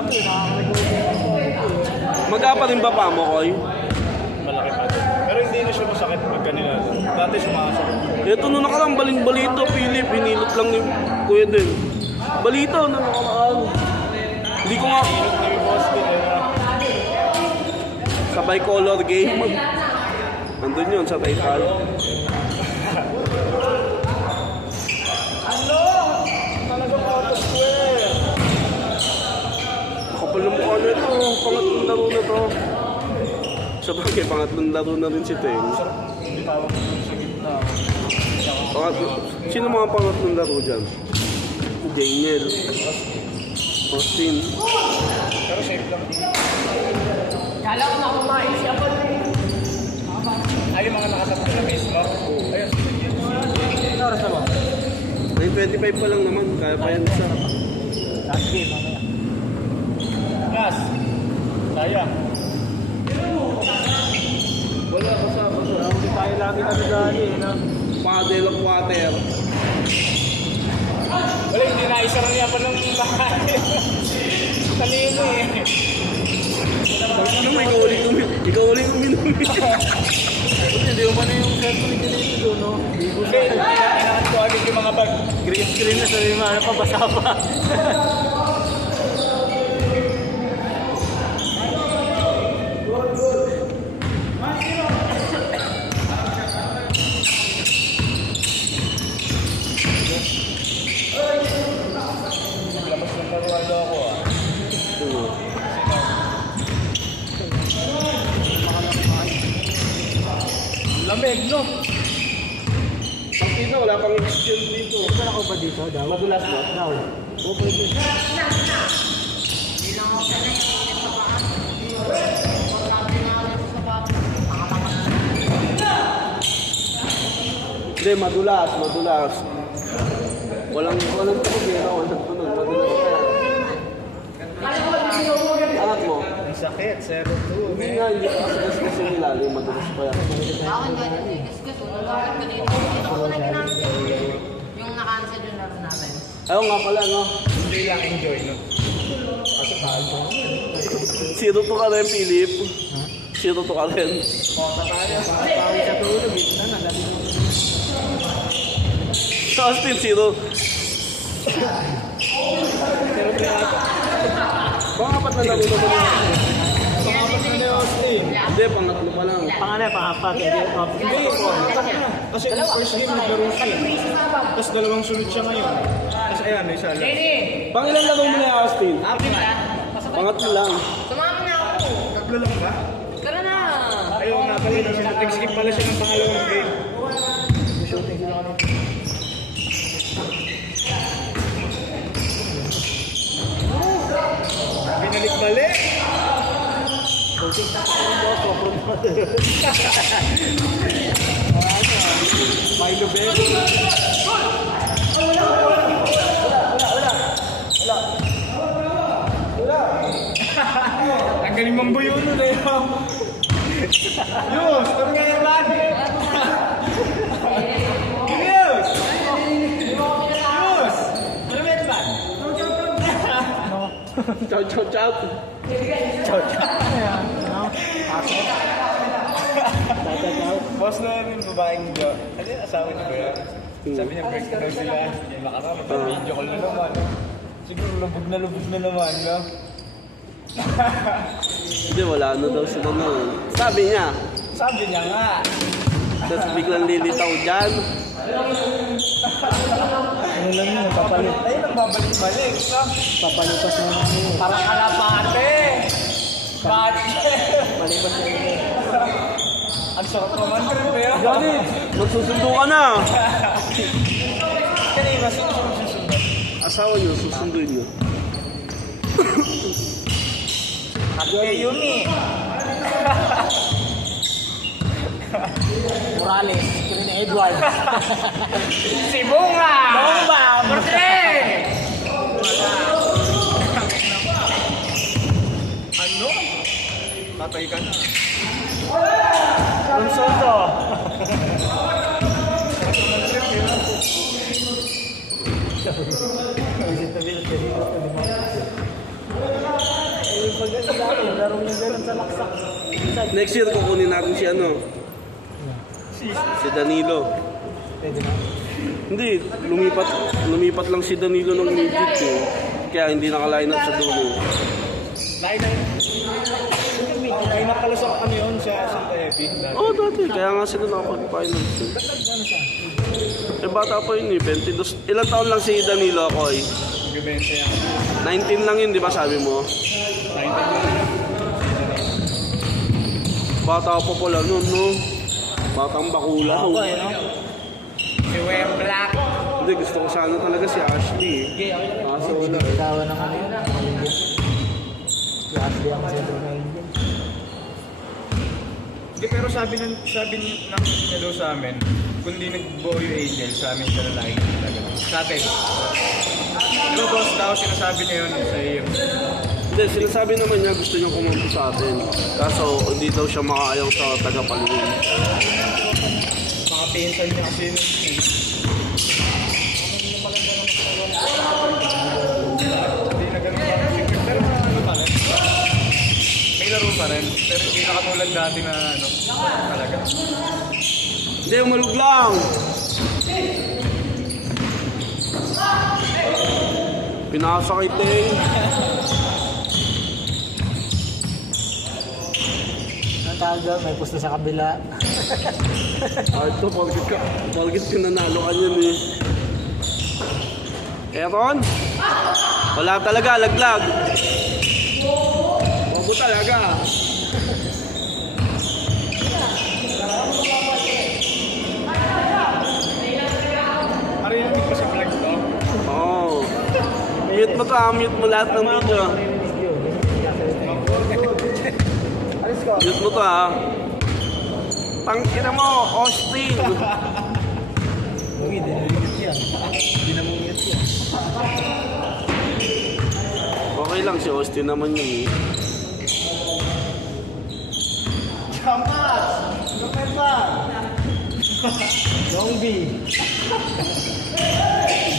dati, Mag-apa rin ba pa mo, Koy? Malaki pa din. Pero hindi na siya masakit pag kanila. Dati sumakasakit. Ito nung nakarang baling-balito, Philip, hinilot lang ni Kuya din. Balito na nakaraan. Hindi ko nga... Ni boss din Sa bicolor game. Nandun yun, sa Taytal. Ano? Talagang auto square. Kapal ng mukha na ito. Pangatlong laro na to. Sa bagay, pangatlong laro na rin si Teng. Hindi tawag sa gitna. Sino mga pangatlong laro dyan? Daniel. Austin. Pero safe lang. Kala ko na kumain siya pa. Ay, yung mga nakatapos na mismo. Ayun. Ano oras na mo? 9:25 pa lang naman. Kaya pa yan isa. Last game, mamaya. Gas. Sayang. Wala ka sa Hindi tayo lagi nagdali, no? Paddle of water. Wala, hindi na isa lang yapan ng bahay. Talino eh. Ano mo, ikaw uling uminom. Hindi mo na yung cellphone ni Kinito doon, no? Hindi, kailangan ko agad yung mga bag. Green screen na sabi mo, ano pa, basa pa. Labas ng laruado ako ah. Lamig, no? Pagkita, wala pang exchange dito. Saan ako ba dito? Daw? Madulas mo? Daw. Okay, good. Hindi, madulas. Walang problema, walang tunog. Madulas ka. Anak mo? Ang sakit, 0-2. Hindi nga, hindi kasi nilalim, madulas pa yan. Akin ganyan eh. Kasi nagalit ko dito. Ito ko na ginamit yung na-cancel yung laro namin. Ayaw nga pala, no? Hindi lang enjoy, no? Kasi paano? 0-2 ka rin, Philip. 0-2 ka rin. Kota tayo. Pawis sa tulog, eh. Sana, dati ko. Sa Austin, 0. Pero kaya Baka apat na laro naman yun. pangapat na ni Austin. Hindi, pangatlo pa lang. Pangalan, pangapat. Hindi, kasi yung first game naglaro siya. Tapos dalawang sunod siya ngayon. Tapos ayan, may isa lang. Pangilan laro mo na, Austin? Amin na. Pangatlo lang. Sumama na ako. Tatlo lang ba? Tara na. Ayaw nga pala, nag-skip pala siya ng pangalawang game. Binalik-balik. Milo Bell. Ang galing mong buyo nun eh. Yus, ano nga yan man? Yus! Yus! Ano ba yan man? Chow, chow, chow. Boss na yung babaeng Jo. Ano yung asawa niya ba yan? Sabi niya break na daw sila. Yung nakasama sa video call na naman. Siguro lubog na naman, no? Hindi, wala na daw sila noon. Sabi niya. Sabi niya nga. Tapos biglang lilitaw dyan. Ano lang yun, papalit. Ay, nagbabalik-balik, no? Papalipas na naman yun. Parang kalapate. Pate. Palipas na yun. Ang sarap naman rin ba yun? Johnny, magsusundo ka na. Kanina, sino siya magsusunod? Asawa niyo, susunduin niyo. Kay Yumi. Morales, Green Edward. Si Bunga! Bomba! Portre! Ano? Patay ka na. Consulto. Visit na visit. laro niya ganun sa laksak. Next year kukunin natin si ano? Si Danilo. Pwede na. Hindi, lumipat lang si Danilo ng midget eh. Kaya hindi naka-line up sa dulo. Ay, nakalusok ano yun sa Santa Epi. Oo, dati. Kaya nga sila nakapag-finals eh. Eh, bata pa yun eh. 22. Ilang taon lang si Danilo ako eh? Gabente yan. 19 lang yun, di ba sabi mo? 19 Bata pa pala nun, no? Batang bakula. Ako eh, no? Si Wem Black. Hindi, gusto ko sana talaga si Ashley eh. Kaso wala. Bitawan ng ano yun. Si Ashley ang sentro na Indian. Hindi, pero sabi ng niya daw sa amin, kung di nagbuo yung Angel, sa amin siya lalaki talaga. Sa atin. Pero boss daw, sinasabi niya yun sa iyo. Hindi, sinasabi naman niya gusto niya kumampo sa atin. Kaso hindi daw siya makaayaw sa taga-Paluin. Mga pinsan niya kasi yun. Hindi na ganun pa. Pero ano pa rin. May laro pa rin. Pero hindi na katulad dati na ano. Talaga. Hindi, umalog lang! Pinasakit eh. Ang tawag doon, may pusto sa kabila. Ito, porkit pinanalo ka niyan eh. Eron? Wala talaga, laglag. Bobo talaga. Marinig ka sa vlog ko. Oo. Mute mo to ah, mute mo lahat ng video. Mute mo to ah. Tangkina mo, Austin. Uy, dinamit yan. Dinamit yan. Okay lang si Austin naman yun eh. Long B.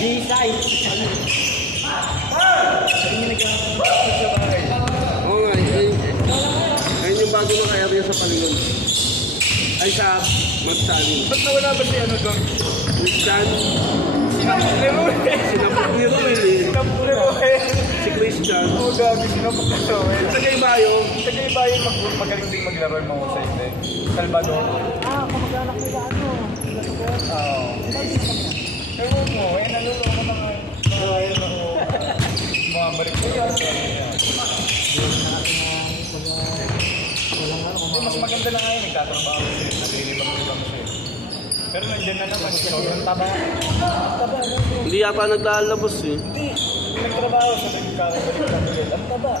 B-side. Oo nga, ayun yung bago na kaya sa Paligon. Ay sa Magsanin. Ba't nawala ba si ano doon? Christian, Sinapok ni Ruel. sinapot ni Ruel eh. Sinapok ni Ruel. Si Christian. Oo, gabi. Sinapok ni Ruel. Tagay bayo. Tagay ba yung magaling din maglaro yung mga side eh? Salvador. Ah, kamag-anak nila ano. Oo. Ewan mo, nalulo ko mga mga balik ko yan. Mas maganda na nga yun, nagtatrabaho sila, naglilibang-libang sila. Pero nandiyan na naman, sobrang taba. Taba, Hindi yata naglalabas eh. hindi. Nagtrabaho sa nagkakabalik-balik ulit. Ang taba.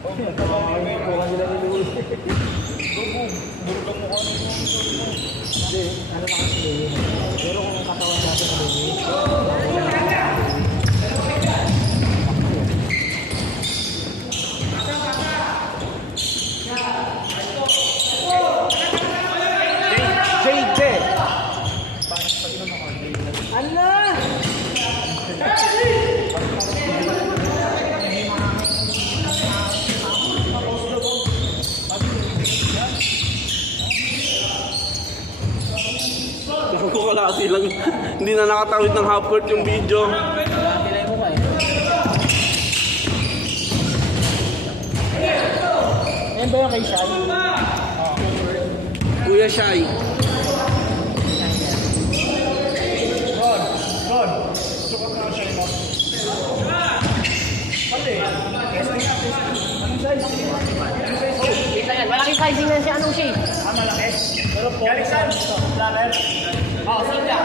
Oh, ang taba ngayon. Kuha nila niluwi. Durog ang mukha ng Hindi, ano na kasi yun. Pero kung ang katawan natin na yun, JJ! Ala! Kung kalahati lang. Hindi na nakatawid ng half court yung video. Tilay mo ka eh. Ayan ba yung kay Shai? Kuya Shai. Ron! Sukot na siya mo. Pati, testing nga, testing. Anong size? Malaking sizing na si anong shape. Ah, malaki? Pero po. Galing saan? Planet? Oo, saan ka?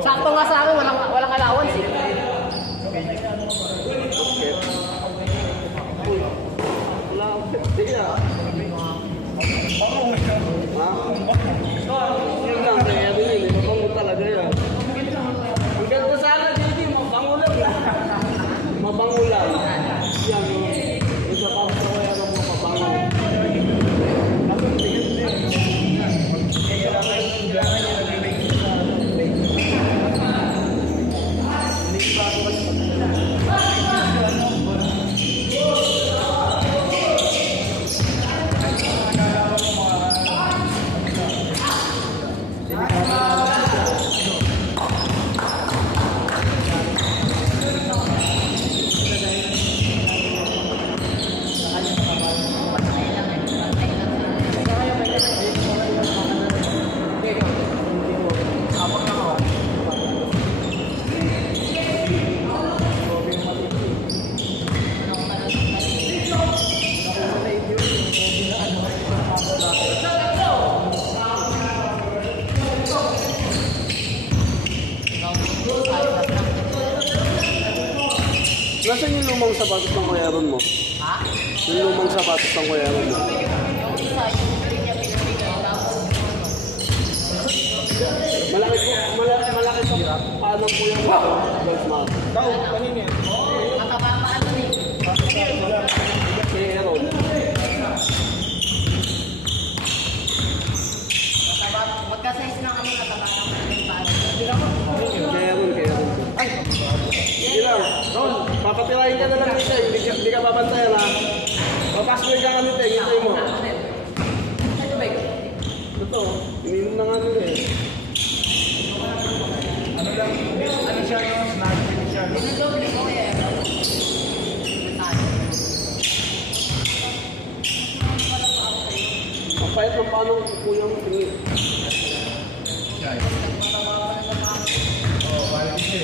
Sakto nga sa akin, walang allowance eh. Wala akong peptiya. Ha? Yun lang, kaya din yun. Mabango talaga yan. Ang ganda sana dito, mabango lang. Mabango lang. Yan. Nasaan yung lumang sapatos ng kuyaron mo? Ha? Yung lumang sapatos ng kuyaron mo? Yung isa, yung niya pinabigay, tapos Malaki sa paano po yung golf mount. Daw, kanina yun. mataba pa ano eh. Kaya ron. Mataba, magka-size ng ano, mataba ng paano. Kaya ron. Ay! Sige lang. Ron, papatirahin ka na lang nito eh. Hindi ka babantayan ha. Papasway ka kami tayo. Hintay mo. Ito, ininom na nga nila eh. Ano lang, ano siya, no? Snack din siya. no? Dinodoble ko eh. Ang pahit ng paano kuyang tingin. Oo, parang hindi.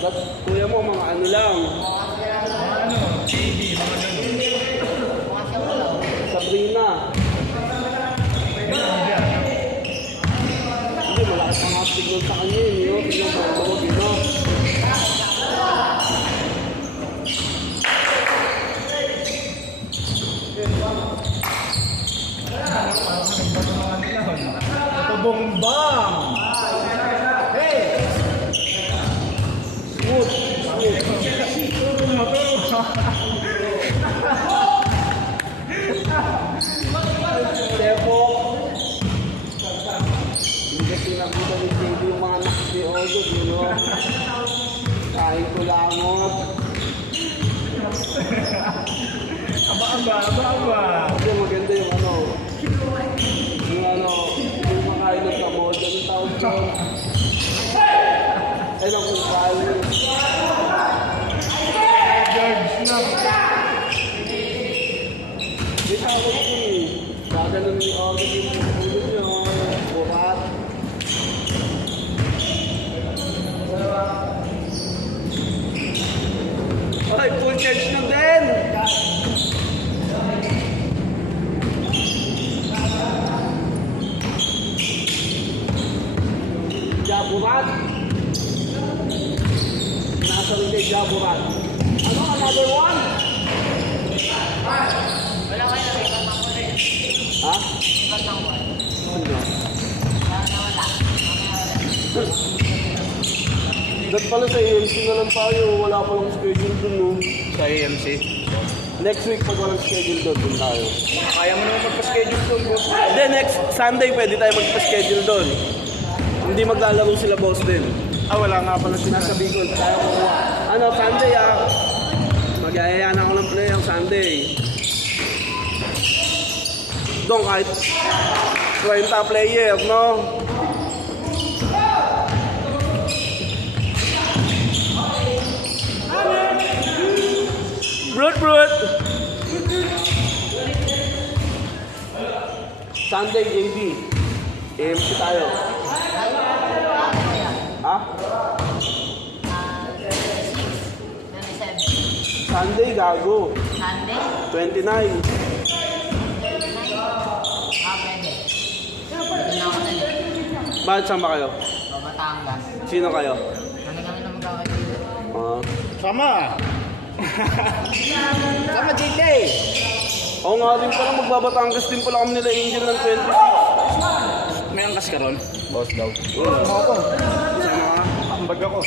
Ba't kuya mo mga ano lang? Mga ano, TV, mga ganun. Sabrina. Hindi, malakas ang mga signal sa kanya eh. No? Tignan mo, tawag yun. No? Tubumbang! Hey! Smooth. Tepo. Hindi kasi nakita ni JB yung mga anak ni Ogo, you know? Kahit ko lang mo. Aba! Kasi maganda yung ano. Yung mga inot na mo, dyan yung tawag doon. Ay, naku, kaya. George, no? Di tawag ko eh. Gaganon ni Ogo yung ulo nyo. Bukat. Ay, full charge na din! Jaburat. Nasa rin kay Jaburat. Ano, another one? Wala kayo na may batang ko rin. Ha? May batang ko. Ano? Nawala. Dapat pala sa AMC na lang tayo. Wala pa lang schedule dun, no? Sa AMC. Next week, pag walang schedule dun tayo. Kaya mo naman magpa-schedule doon, boss. Hindi, next Sunday pwede tayo magpa-schedule doon. Hindi maglalaro sila boss din. Ah, wala nga pala Nasa Bicol, tayo kukuha. Ano, Sunday ah. Magyayaya na ako ng play ang Sunday. Doon kahit 20 player, no? Brut! Sunday, JB. AMC tayo. Ha? 27. Sunday, gago. Sunday? 29. Pwede. Pwede na ako na yun. Bakit saan ba kayo? O, Batangas. Sino kayo? Ano kami na magkakaibigan? Sama! Sama, DJ! Oo nga rin pala, magbabatanggas din pala kami nila Angel ng 26. May angkas ka ron? Boss daw. Oo. Ako. Sama ka? Ambag ako.